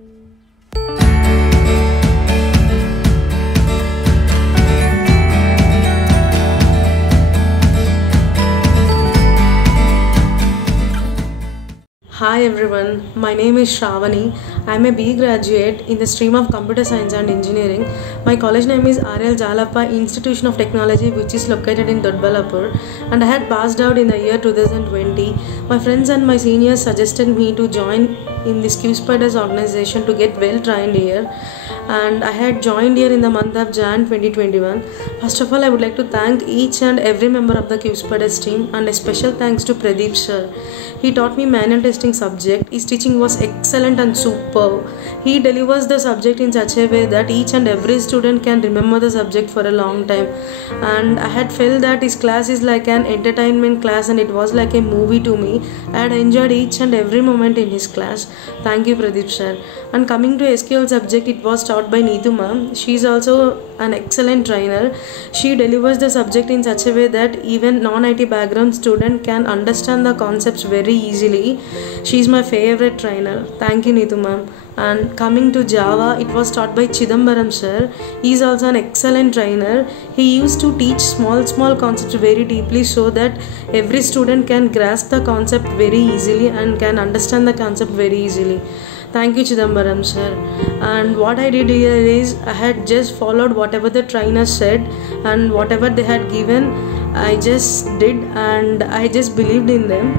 Hi everyone, my name is Shravani. I am a B graduate in the stream of Computer Science and Engineering. My college name is R.L. Jalappa Institution of Technology, which is located in Dodbalapur, and I had passed out in the year 2020. My friends and my seniors suggested me to join in this QSpiders organization to get well trained here, and I had joined here in the month of Jan 2021. First of all, I would like to thank each and every member of the QSpiders team, and a special thanks to Pradeep sir. He taught me manual testing subject. His teaching was excellent and superb. He delivers the subject in such a way that each and every student can remember the subject for a long time. And I had felt that his class is like an entertainment class, and it was like a movie to me. I had enjoyed each and every moment in his class. Thank you, Pradeep sir. And coming to SQL subject, it was taught by Neetu ma'am. She is also an excellent trainer. She delivers the subject in such a way that even non-IT background student can understand the concepts very easily. She is my favorite trainer. Thank you, Neetu ma'am. And coming to Java, it was taught by Chidambaram sir. He is also an excellent trainer. He used to teach small concepts very deeply so that every student can grasp the concept very easily and can understand the concept very easily. Thank you, Chidambaram sir. And what I did here is I had just followed whatever the trainer said, and whatever they had given I just did, and I just believed in them.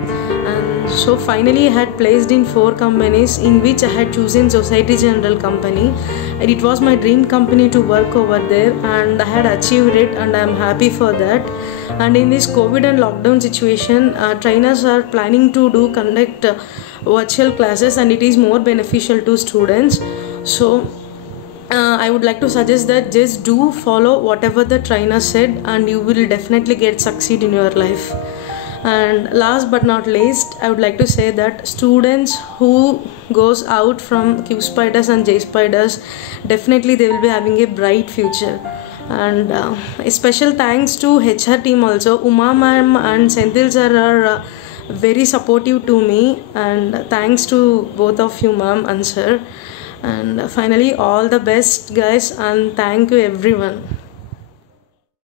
And so finally I had placed in 4 companies, in which I had chosen Society General company, and it was my dream company to work over there, and I had achieved it, and I am happy for that. And in this COVID and lockdown situation, trainers are planning to conduct virtual classes, and it is more beneficial to students. So I would like to suggest that just do follow whatever the trainer said, and you will definitely succeed in your life. And last but not least, I would like to say that students who goes out from QSpiders and JSpiders, definitely they will be having a bright future. And a special thanks to HR team also. Uma ma'am and Senthil sir are very supportive to me, and thanks to both of you, ma'am and sir. And finally, all the best guys, and thank you everyone.